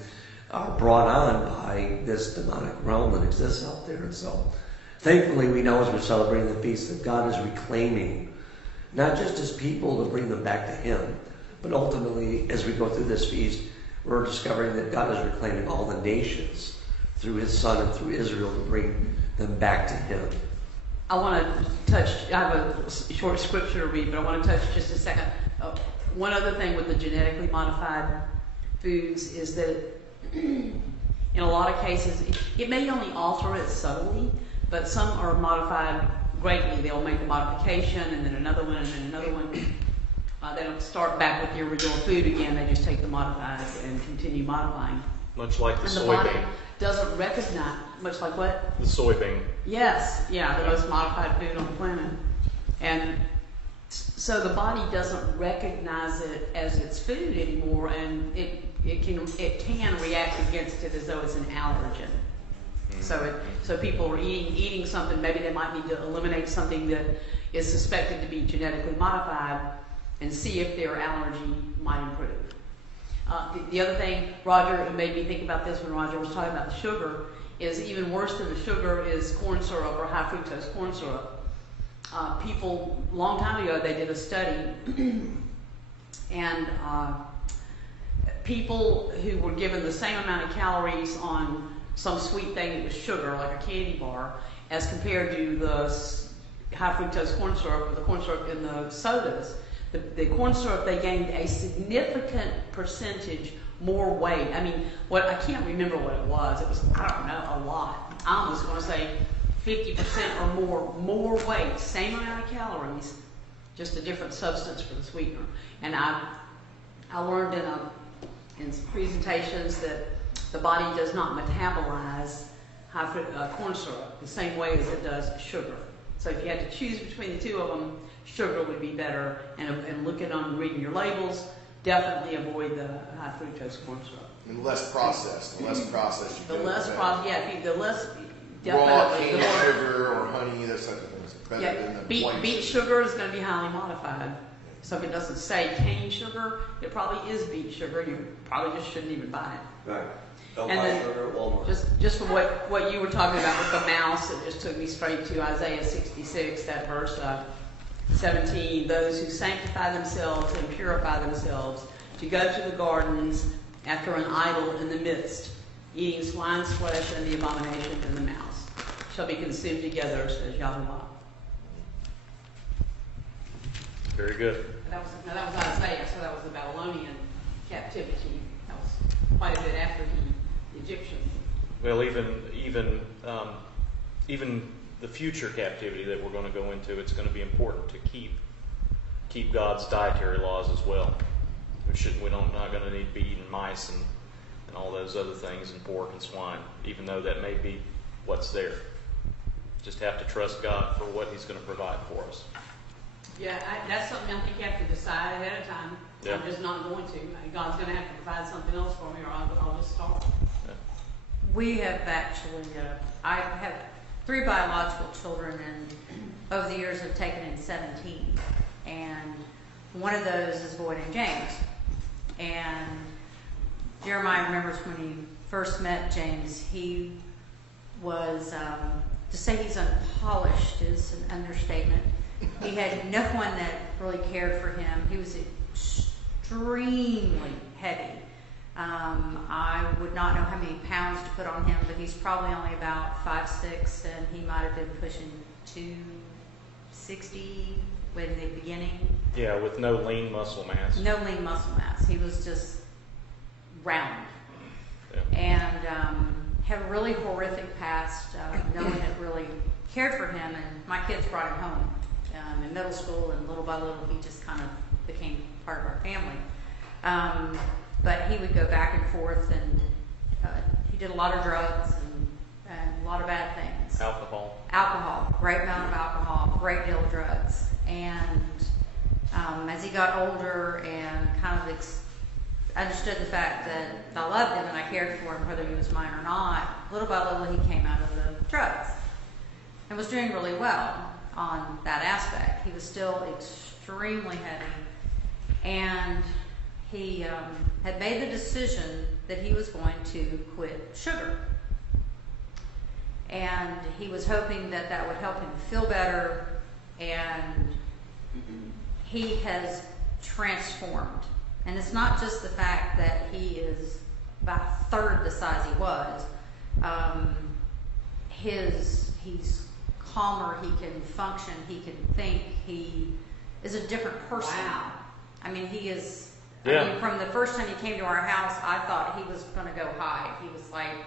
are brought on by this demonic realm that exists out there. And so thankfully we know as we're celebrating the feast that God is reclaiming not just his people to bring them back to him, but ultimately as we go through this feast, we're discovering that God is reclaiming all the nations through his son and through Israel to bring them back to him. I want to touch, I have a short scripture to read, but I want to touch just a second. One other thing with the genetically modified foods is that in a lot of cases, it may only alter it subtly, but some are modified greatly. They'll make a modification and then another one and then another one. They don't start back with the original food again. They just take the modified and continue modifying. Much like the And the body soybean. doesn't recognize, much like what? The soybean. Yes, yeah, the most modified food on the planet. And so the body doesn't recognize it as its food anymore, and it can react against it as though it's an allergen. So people are eating something, maybe they might need to eliminate something that is suspected to be genetically modified and see if their allergy might improve. The other thing, Roger, it made me think about this when Roger was talking about the sugar, is even worse than the sugar is corn syrup or high fructose corn syrup. People, a long time ago, they did a study, and people who were given the same amount of calories on some sweet thing that was sugar, like a candy bar, as compared to the high fructose corn syrup or the corn syrup in the sodas, the corn syrup, they gained a significant percentage more weight. I mean, I can't remember what it was. It was, I don't know, a lot. I almost want to say 50% or more weight, same amount of calories, just a different substance for the sweetener. And I learned in presentations that the body does not metabolize corn syrup the same way as it does sugar. So if you had to choose between the two of them, sugar would be better. And looking on reading your labels, definitely avoid the high fructose corn syrup. And less processed. The less processed you The get. less processed, the less Raw definitely. cane The more, sugar or honey, those types of things. Better than the white beet sugar is going to be highly modified. So if it doesn't say cane sugar, it probably is beet sugar. You probably just shouldn't even buy it. Right. Don't And buy then sugar at Walmart. Just from what you were talking about with the mouse, it just took me straight to Isaiah 66, that verse 17. Those who sanctify themselves and purify themselves to go to the gardens after an idol in the midst, eating swine's flesh and the abomination and the mouse, shall be consumed together, says Yahweh. Very good. That was Isaiah, so that was the Babylonian captivity. That was quite a bit after the Egyptian. Well, even the future captivity that we're going to go into, it's going to be important to keep God's dietary laws as well. We're not going to need to be eating mice and all those other things, and pork and swine, even though that may be what's there. Just have to trust God for what He's going to provide for us. Yeah, that's something I think you have to decide ahead of time. Yeah. I'm just not going to. God's going to have to provide something else for me, or I'll just starve. Yeah. We have actually, I have 3 biological children, and over the years have taken in 17. And one of those is Boyd and James. And Jeremiah remembers when he first met James, he was, to say he's unpolished is an understatement. He had no one that really cared for him. He was extremely heavy. I would not know how many pounds to put on him, but he's probably only about 5'6", and he might have been pushing 260 in the beginning. Yeah, with no lean muscle mass. No lean muscle mass. He was just round. Yeah. And had a really horrific past. No one had really cared for him, and my kids brought him home in middle school, and little by little he just kind of became part of our family. But he would go back and forth, and he did a lot of drugs and a lot of bad things. Alcohol, great amount of alcohol, great deal of drugs. And as he got older and kind of understood the fact that I loved him and I cared for him whether he was mine or not, little by little he came out of the drugs and was doing really well on that aspect. He was still extremely heavy, and he had made the decision that he was going to quit sugar. And he was hoping that that would help him feel better, and he has transformed. And it's not just the fact that he is about a third the size he was. He's calmer, he can function, he can think, he is a different person. Wow. I mean, he is, Yeah. I mean, from the first time he came to our house, I thought he was going to go high. He was like,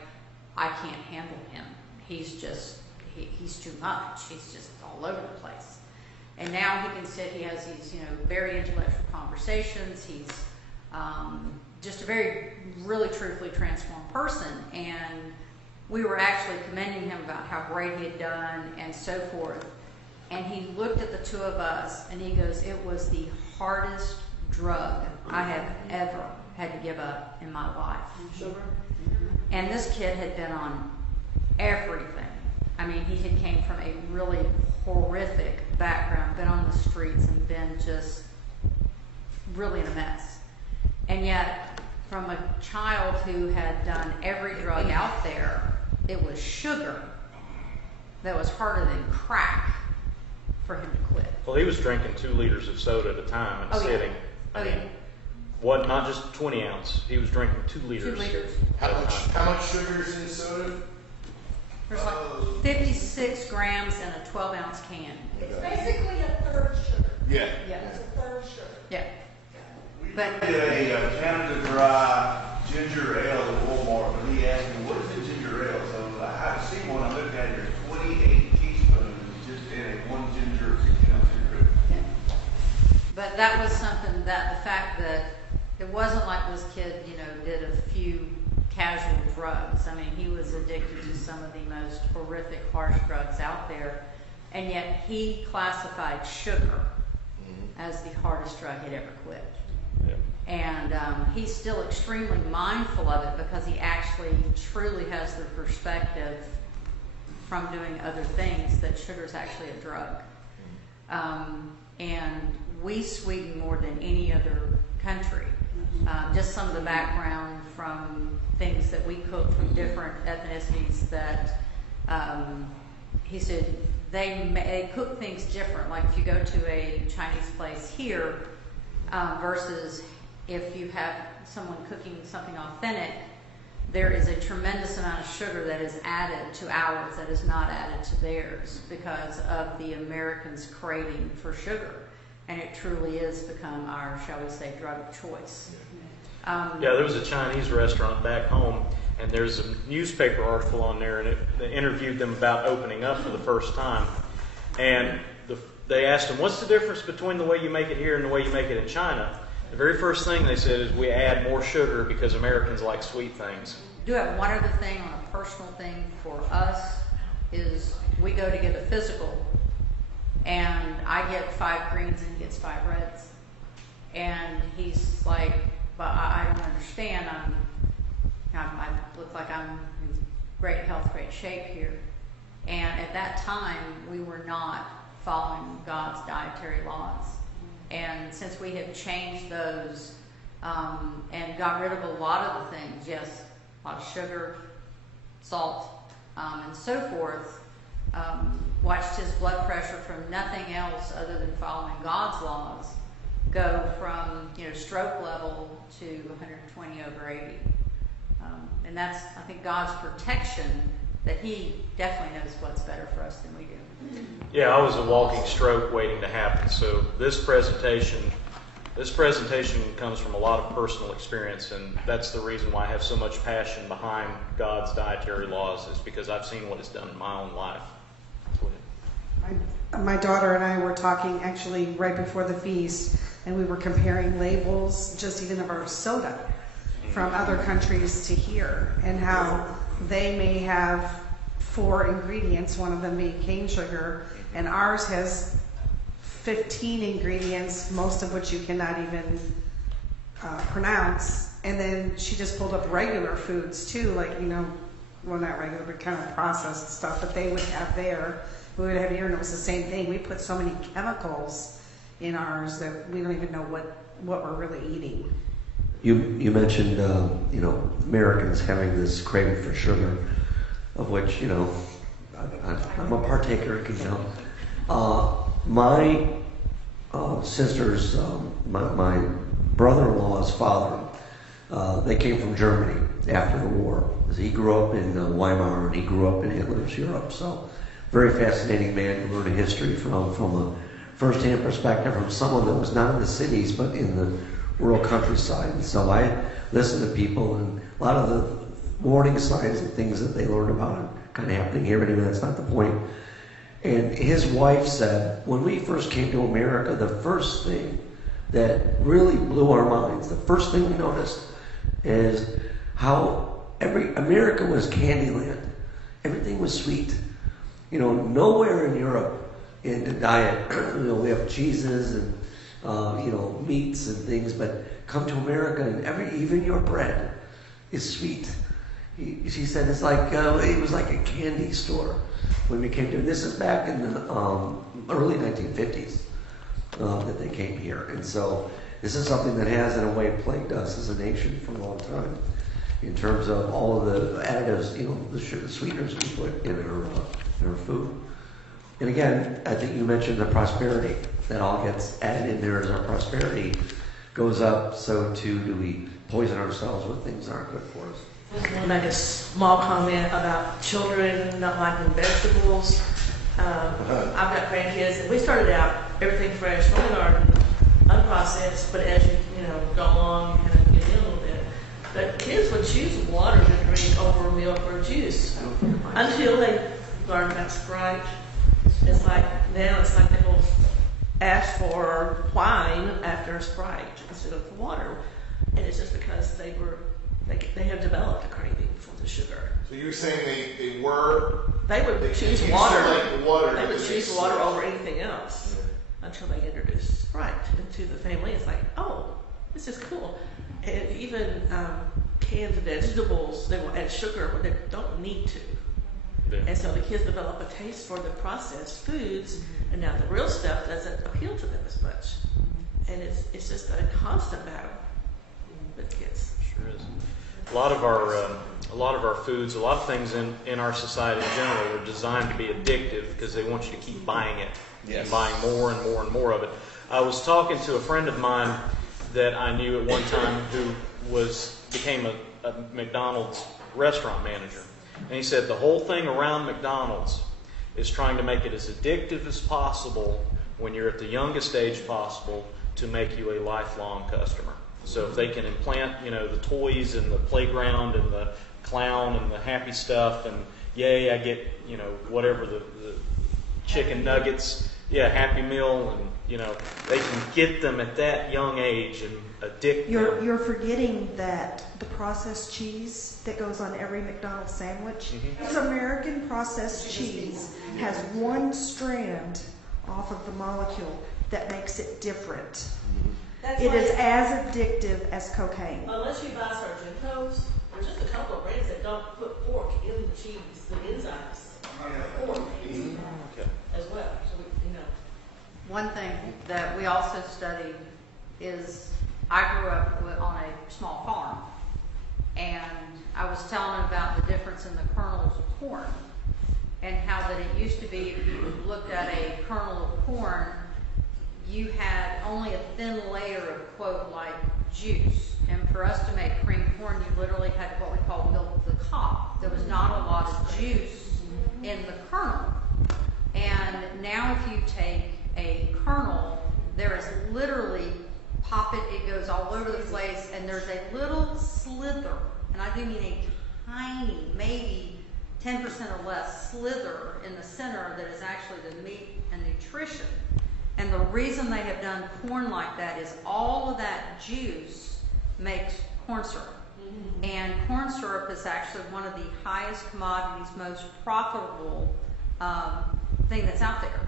I can't handle him. He's just, he's too much. He's just all over the place. And now he can sit, he has these, very intellectual conversations. He's just a very, really truthfully transformed person. And we were actually commending him about how great he had done and so forth. And he looked at the two of us and he goes, it was the hardest drug I have ever had to give up in my life. Sugar? And this kid had been on everything. I mean, he had came from a really horrific background, been on the streets and been just really in a mess. And yet, from a child who had done every drug out there, it was sugar that was harder than crack for him to quit. Well, he was drinking 2 liters of soda at a time and sitting. Oh, yeah. What? Not just 20 ounce. He was drinking 2 liters. 2 liters. How much sugar is in soda? There's like 56 grams in a 12-ounce can. It's basically a third sugar. Yeah. Yeah. It's a third sugar. Yeah. We But- did a Canada Dry ginger ale at Walmart, but he asked me, what is a ginger ale? So I haven't seen one. I looked at it, there's 28 teaspoons just in a 1 ginger 16-ounce ginger ale. But that was something that the fact that it wasn't like this kid, did a few casual drugs. I mean, he was addicted to some of the most horrific, harsh drugs out there, and yet he classified sugar as the hardest drug he'd ever quit. Yeah. And he's still extremely mindful of it because he actually truly has the perspective from doing other things that sugar is actually a drug. And we sweeten more than any other country. Just some of the background from things that we cook from different ethnicities that he said they cook things different. Like if you go to a Chinese place here versus if you have someone cooking something authentic, there is a tremendous amount of sugar that is added to ours that is not added to theirs because of the Americans' craving for sugar. And it truly is become our, shall we say, drug of choice. Yeah, there was a Chinese restaurant back home, And there's a newspaper article on there, and it interviewed them about opening up for the first time. And they asked them, what's the difference between the way you make it here and the way you make it in China? The very first thing they said is we add more sugar because Americans like sweet things. Do have one other thing on a personal thing for us is we go to get a physical, and I get 5 greens and he gets 5 reds. And he's like, but I don't understand. I look like I'm in great health, great shape here. And at that time, we were not following God's dietary laws. And since we have changed those and got rid of a lot of the things, yes, a lot of sugar, salt, and so forth, watched his blood pressure from nothing else other than following God's laws go from stroke level to 120 over 80. And that's, I think, God's protection, that He definitely knows what's better for us than we do. Yeah, I was a walking stroke waiting to happen. So this presentation comes from a lot of personal experience, and that's the reason why I have so much passion behind God's dietary laws, is because I've seen what it's done in my own life. Go ahead. My daughter and I were talking actually right before the feast, and we were comparing labels, just even of our soda, from other countries to here, and how they may have 4 ingredients, one of them being cane sugar, and ours has 15 ingredients, most of which you cannot even pronounce. And then she just pulled up regular foods too, like, well, not regular, but kind of processed stuff, but they would have there. We would have here, and it was the same thing. We put so many chemicals in ours that we don't even know what we're really eating. You mentioned, Americans having this craving for sugar, of which, I'm a partaker, my sister's, my brother-in-law's father, they came from Germany after the war. He grew up in Weimar, and he grew up in Hitler's Europe. So, very fascinating man to learn a history from a first-hand perspective, from someone that was not in the cities but in the rural countryside. And so I listen to people, and a lot of the warning signs and things that they learn about are kind of happening here. Anyway, that's not the point. And his wife said, when we first came to America, the first thing that really blew our minds, the first thing we noticed, is how America was Candyland. Everything was sweet. Nowhere in Europe in the diet, we have cheeses and meats and things, but come to America and even your bread is sweet. She said it's like it was like a candy store when we came to. This is back in the early 1950s that they came here, and so this is something that has, in a way, plagued us as a nation for a long time, in terms of all of the additives, the sugar sweeteners we put in our food. And again, I think you mentioned the prosperity that all gets added in there as our prosperity goes up. So too do we poison ourselves with things that aren't good for us. I just want to make a small comment about children not liking vegetables. I've got grandkids, and we started out everything fresh from the garden, unprocessed, but as you go along, you kind of get in a little bit. But kids would choose water to drink over milk or juice until they learned about Sprite. It's like now it's like they will ask for wine after a Sprite instead of water, and it's just because they have developed a craving for the sugar. So you're saying they would choose water. They would choose water over anything else until they introduced Sprite into the family. It's like, oh, this is cool. And even canned vegetables, they will add sugar when they don't need to. Yeah. And so the kids develop a taste for the processed foods, and now the real stuff doesn't appeal to them as much. And it's just a constant battle with kids. Sure is. A lot of our foods, a lot of things in our society in general are designed to be addictive because they want you to keep buying it, and buying more and more and more of it. I was talking to a friend of mine that I knew at one time who became a McDonald's restaurant manager. And he said the whole thing around McDonald's is trying to make it as addictive as possible when you're at the youngest age possible to make you a lifelong customer. So if they can implant, the toys and the playground and the clown and the happy stuff, and yay, I get, whatever the chicken nuggets, Happy Meal, and, they can get them at that young age and addict them. You're forgetting that the processed cheese that goes on every McDonald's sandwich, this American processed cheese has one strand off of the molecule that makes it different. It is as addictive as cocaine. Unless you buy Sargento's, there's just a couple of brands that don't put pork in the cheese, the enzymes. Pork as well. So One thing that we also studied is I grew up on a small farm, and I was telling them about the difference in the kernels of corn, and how that it used to be if you looked at a kernel of corn, you had only a thin layer of, quote, like juice. And for us to make cream corn, you literally had what we call milk the cob. There was not a lot of juice in the kernel. And now if you take a kernel, there is literally, it goes all over the place, and there's a little slither, and I do mean a tiny, maybe 10% or less slither in the center that is actually the meat and nutrition. And the reason they have done corn like that is all of that juice makes corn syrup. And corn syrup is actually one of the highest commodities, most profitable thing that's out there.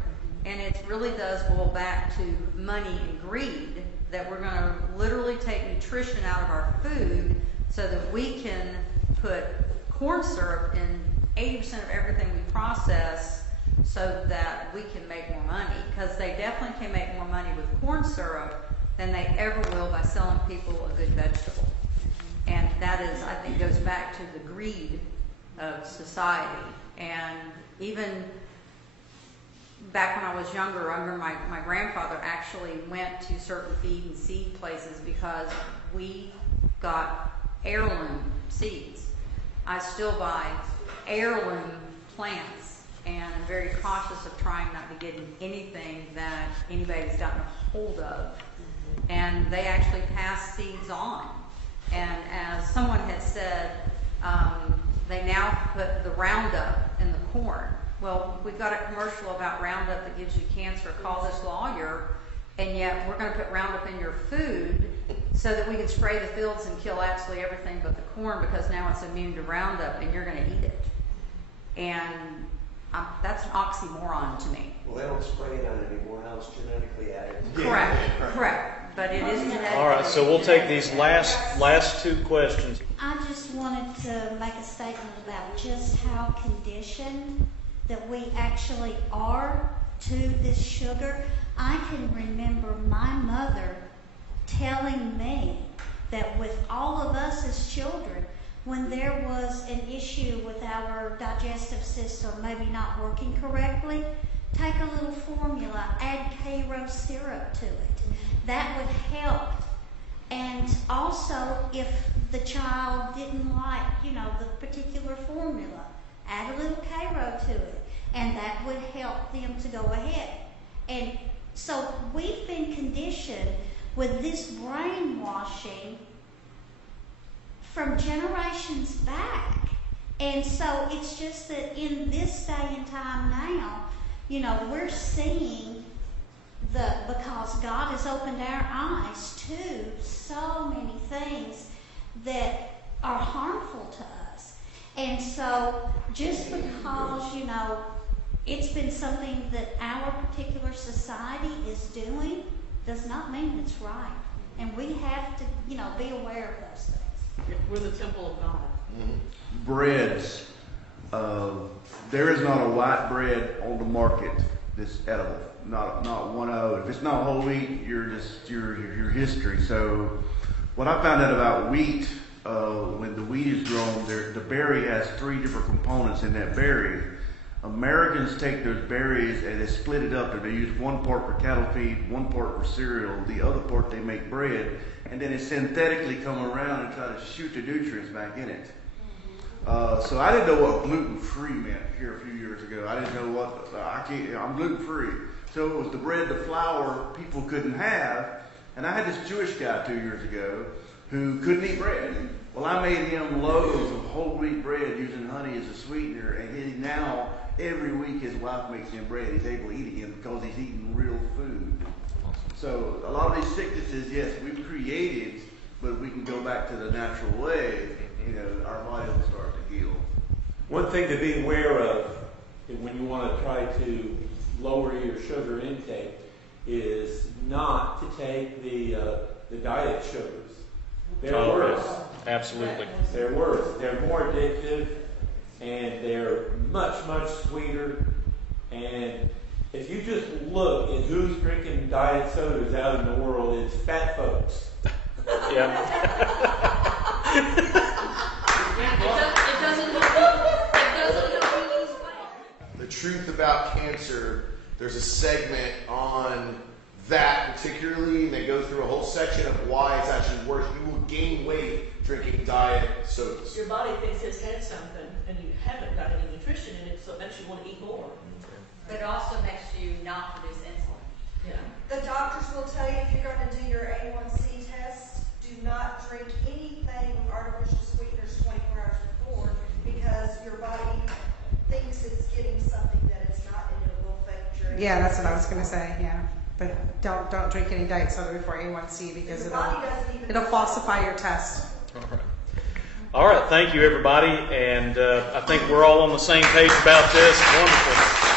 And it really does boil back to money and greed, that we're going to literally take nutrition out of our food so that we can put corn syrup in 80% of everything we process so that we can make more money. Because they definitely can make more money with corn syrup than they ever will by selling people a good vegetable. And that is, I think, goes back to the greed of society. And even back when I was younger, I remember my grandfather actually went to certain feed and seed places because we got heirloom seeds. I still buy heirloom plants, and I'm very cautious of trying not to get anything that anybody's gotten a hold of. And they actually pass seeds on. And as someone had said, they now put the Roundup in the corn. Well, we've got a commercial about Roundup that gives you cancer. Call this lawyer, and yet we're going to put Roundup in your food so that we can spray the fields and kill absolutely everything but the corn, because now it's immune to Roundup and you're going to eat it. And that's an oxymoron to me. Well, they don't spray it on anymore. Now it's genetically added. Correct. But it is genetically. All right, so we'll take these last two questions. I just wanted to make a statement about just how conditioned that we actually are to this sugar. I can remember my mother telling me that with all of us as children, when there was an issue with our digestive system maybe not working correctly, take a little formula, add Karo syrup to it. That would help. And also, if the child didn't like, the particular formula, add a little Karo to it, and that would help them to go ahead. And so we've been conditioned with this brainwashing from generations back. And so it's just that in this day and time now, we're seeing because God has opened our eyes to so many things that are harmful to us. And so just because, it's been something that our particular society is doing does not mean it's right. And we have to, be aware of those things. We're the temple of God. Breads. There is not a white bread on the market that's edible. Not one of it. If it's not whole wheat, you're history. So what I found out about wheat, when the wheat is grown, the berry has 3 different components in that berry. Americans take those berries and they split it up, and they use one part for cattle feed, one part for cereal, the other part they make bread, and then it synthetically come around and try to shoot the nutrients back in it. So I didn't know what gluten-free meant here a few years ago. I didn't know what, I'm gluten-free. So it was the bread, the flour people couldn't have. And I had this Jewish guy 2 years ago who couldn't eat bread. Well, I made him loaves of whole wheat bread using honey as a sweetener, and now every week his wife makes him bread. He's able to eat it again because he's eating real food. So a lot of these sicknesses, yes, we've created, but we can go back to the natural way. Our body will start to heal. One thing to be aware of when you want to try to lower your sugar intake is not to take the diet sugars. They're worse. Yes. Absolutely. They're worse. They're more addictive, and they're much, much sweeter. And if you just look at who's drinking diet sodas out in the world, it's fat folks. Yeah. It doesn't help you lose weight. The truth about cancer, there's a segment on that particularly, and they go through a whole section of why it's actually worse. You will gain weight drinking diet sodas. Your body thinks it's had something, and you haven't got any nutrition in it, so it makes you want to eat more. But it also makes you not produce insulin. Yeah. The doctors will tell you if you're going to do your A1C test, do not drink anything with artificial sweeteners 24 hours before, because your body thinks it's getting something that it's not, and it will affect your. Yeah, that's what I was going to say. Yeah, but don't drink any diet soda before A1C because it'll falsify your test. All right. All right. Thank you, everybody, and I think we're all on the same page about this. Wonderful.